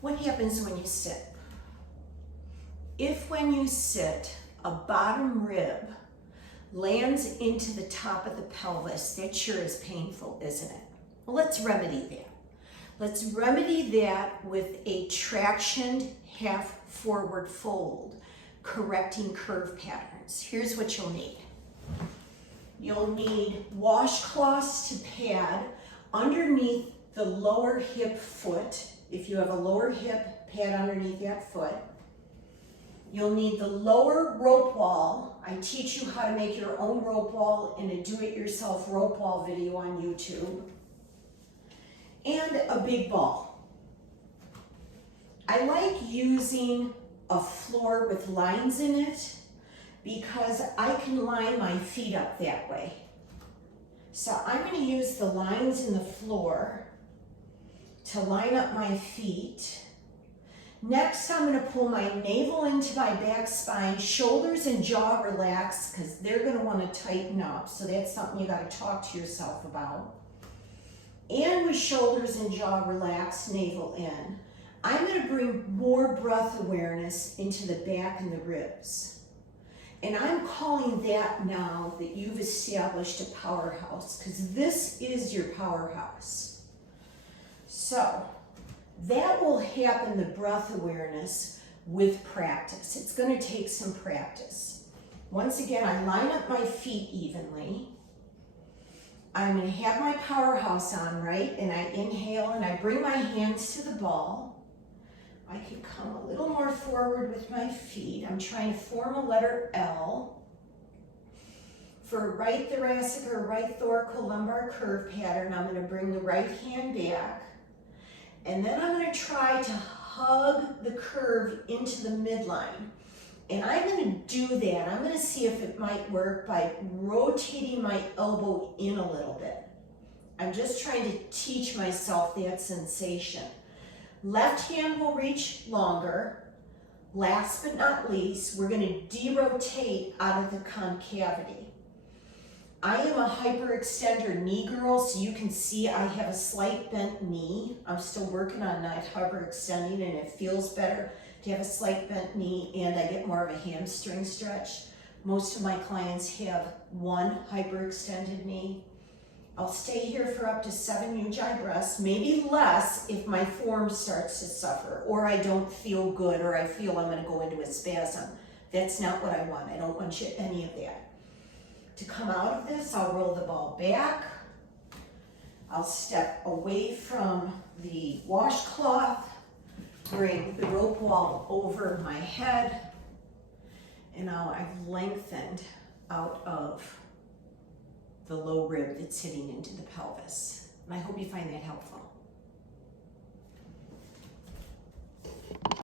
What happens when you sit? If when you sit, a bottom rib lands into the top of the pelvis, that sure is painful, isn't it? Well, let's remedy that. Let's remedy that with a tractioned half forward fold, correcting curve patterns. Here's what you'll need. You'll need washcloths to pad underneath the lower hip foot. If you have a lower hip, pad underneath that foot. You'll need the lower rope wall. I teach you how to make your own rope wall in a do-it-yourself rope wall video on YouTube. And a big ball. I like using a floor with lines in it because I can line my feet up that way. So I'm going to use the lines in the floor to line up my feet. Next, I'm going to pull my navel into my back spine, shoulders and jaw relax because they're going to want to tighten up. So that's something you got to talk to yourself about. And with shoulders and jaw relaxed, navel in, I'm going to bring more breath awareness into the back and the ribs. And I'm calling that now that you've established a powerhouse, because this is your powerhouse. So that will happen, the breath awareness, with practice. It's going to take some practice. Once again, I line up my feet evenly. I'm going to have my powerhouse on, right? And I inhale and I bring my hands to the ball. I can come a little more forward with my feet. I'm trying to form a letter L. For right thoracic or right thoracolumbar curve pattern, I'm going to bring the right hand back. And then I'm going to try to hug the curve into the midline. And I'm going to do that. I'm going to see if it might work by rotating my elbow in a little bit. I'm just trying to teach myself that sensation. Left hand will reach longer. Last but not least, we're going to derotate out of the concavity. I am a hyperextender knee girl, so you can see I have a slight bent knee. I'm still working on not hyperextending, and it feels better to have a slight bent knee, and I get more of a hamstring stretch. Most of my clients have one hyperextended knee. I'll stay here for up to 7 ujjayi breaths, maybe less if my form starts to suffer, or I don't feel good, or I feel I'm going to go into a spasm. That's not what I want. I don't want you any of that. To come out of this, I'll roll the ball back. I'll step away from the washcloth, bring the rope wall over my head, and now I've lengthened out of the low rib that's hitting into the pelvis. And I hope you find that helpful.